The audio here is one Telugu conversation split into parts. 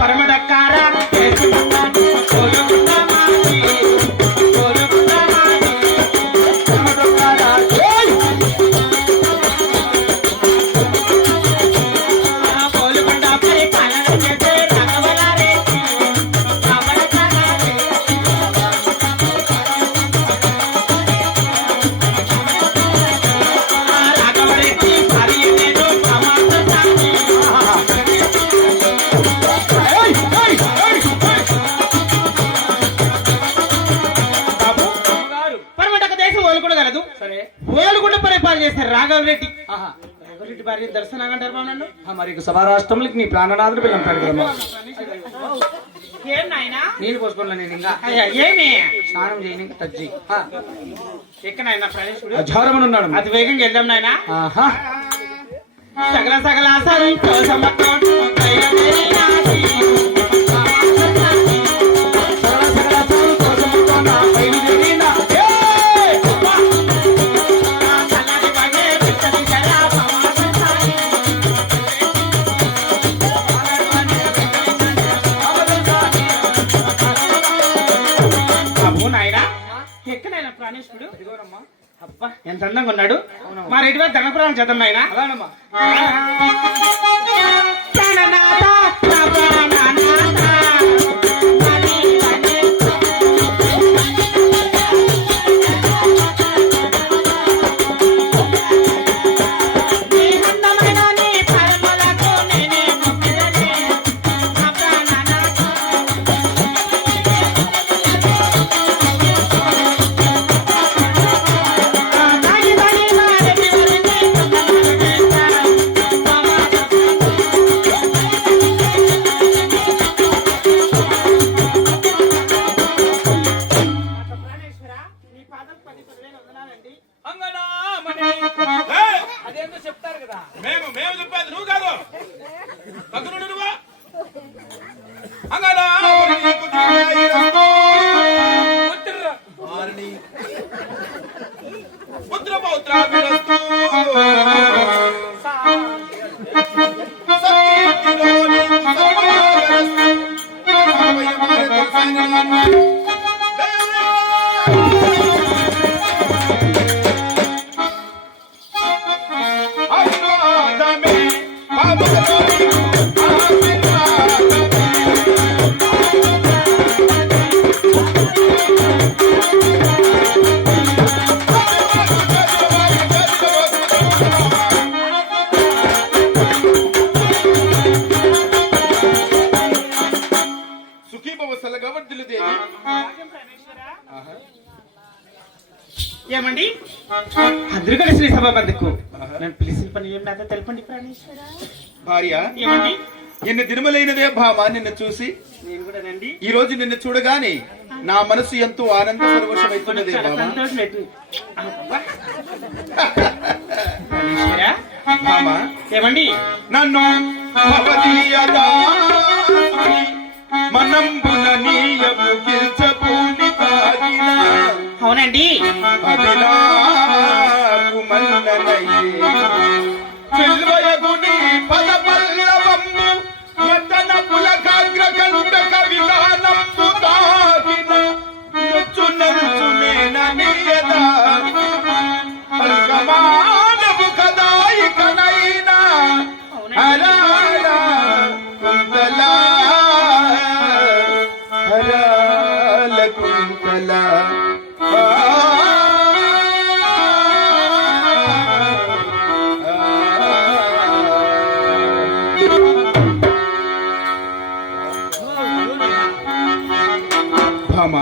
పరమడక్కారా రాఘవరెడ్డి రాఘవరెడ్డి భార్య దర్శనం అంటారు బాబు నన్ను మరి సభారాష్ట్రంలో నీ ప్రాణనాథుడు పిల్లం పెడతాము ఏం నాయనా నీళ్ళు పోసుకోలే నేను ఇంకా ఏమి స్నానం చేయని టచ్ ఎక్కడైనా ప్రాణేశ్వరుడు జ్వరం ఉన్నాడు అది వేగంగా వెళ్దాం నాయనా సగల సగల సంతోషమతో అబ్బా ఎంత అందంగా ఉన్నాడు మా రెడ్డి వారి ధనపురాణం చేద్దాం నాయన అదేంటో చెప్తారు కదా మేము చెప్పేది నువ్వు కాదు పక్కనుండు నువ్వు పుత్ర పౌత్ర ఏమండి అదృగడ శ్రీ సభ బంధుకు నేను పిలిచిన పని ఏం నాతో తెలపండి ప్రాణేశ్వర భార్య ఏమండి ఎన్ని దినములైనదే భామ నిన్ను చూసి నేను కూడా నండి ఈ రోజు నిన్ను చూడగానే నా మనసు ఎంతో ఆనంద పరవశమైతున్నదే భామ భామ ఏమండి నన్ను మనంబున నీయము గిల్చబూని కాగిన అవునండి అదిలాకు మన్ననయ్యే చెల్వయగుని పద పల్లవమ్ము యతన పులకాగ్ర కంట కవితానంబు తాగిన నచ్చునేననియదా పల్కమానవు కదాయికనైనా హరాడా కుంతలా హరాల కుంతలా భామ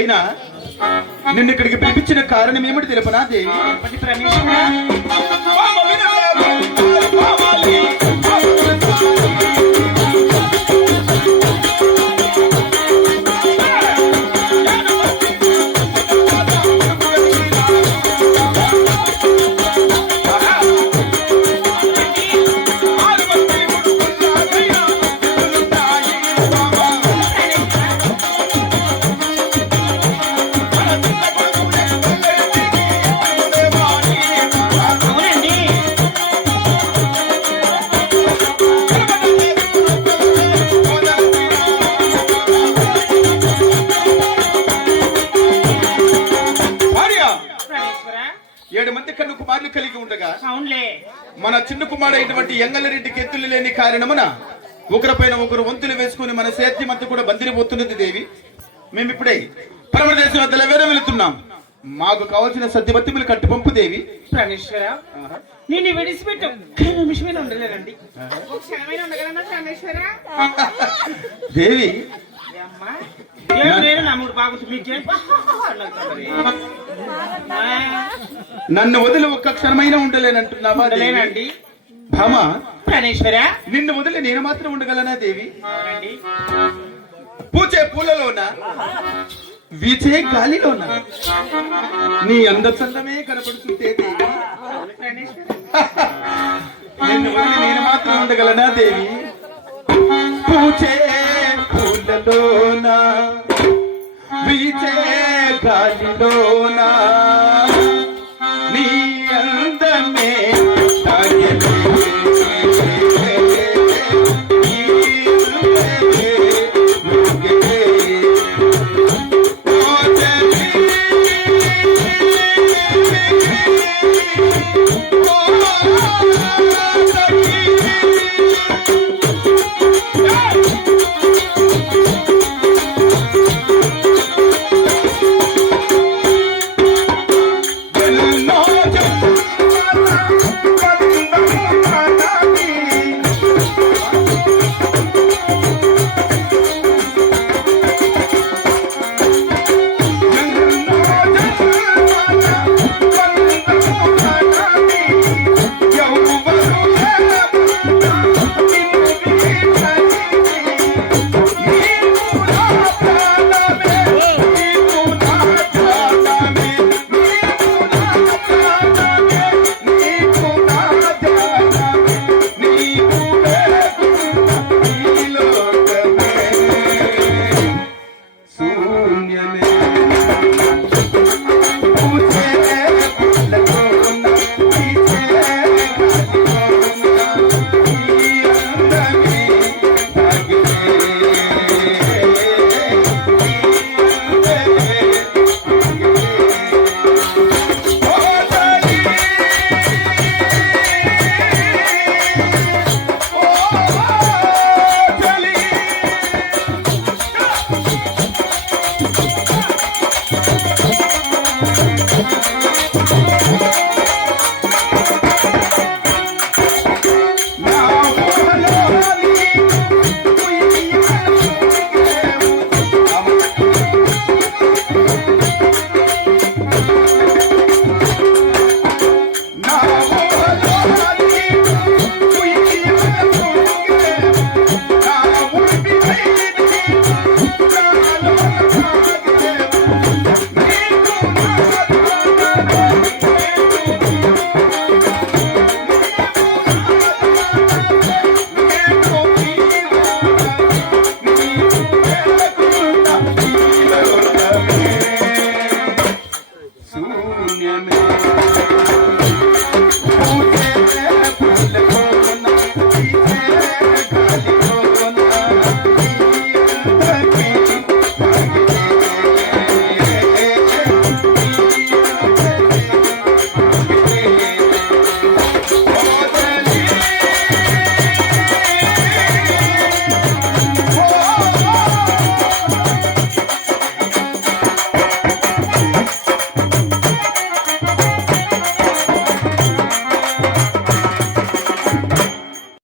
అయినా నిన్ను ఇక్కడికి పిలిపించిన కారణం ఏమిటి తెలుపనా దేవి? చెప్పండి ప్రాణేశ్వర. అవునండి. భార్య ప్రాణేశ్వర. 7 మంది కన్ను కుమారులు కలిగి ఉండగా అవునులే. మన చిన్న కుమారుడైనటువంటి ఎంగళరెడ్డికి ఎత్తులు లేని కారణమున ఒకరిపైన ఒకరు వంతులు వేసుకుని మన సేద్యమంతా కూడా బందిరిపోతున్నది దేవి. మేమిప్పుడే పరమదేశం వద్ద వేరే వెళుతున్నాం. మాకు కావాల్సిన సద్యబత్తిములు కట్టి పంపు దేవి. ప్రాణేశ్వర, నేను విడిచిపెట్టు ఒక్క నిమిషమైన ఉండలేనండి. ఒక క్షణమైన ఉండగలనా ప్రాణేశ్వర? దేవి అమ్మా, ఏం నేను నమ్ముడు బాగుంటుంది మీకు చెప్పు. నన్ను వదిలి ఒక్క క్షణమైనా ఉండలేనంటున్నావా దేవి? ఉండలేనండి. భామ, ప్రాణేశ్వర. నిన్ను వదిలి నేను మాత్రం ఉండగలనా దేవి? అవునండి. పూచే పూలలోన వీచే గాలిలోన నీ అందచందమే కనపడుతుంటే దేవి, అవును ప్రాణేశ్వర. నిన్ను వదిలి నేను మాత్రం ఉండగలనా దేవి? పూచే పూలలోన వీచే గాలిలోన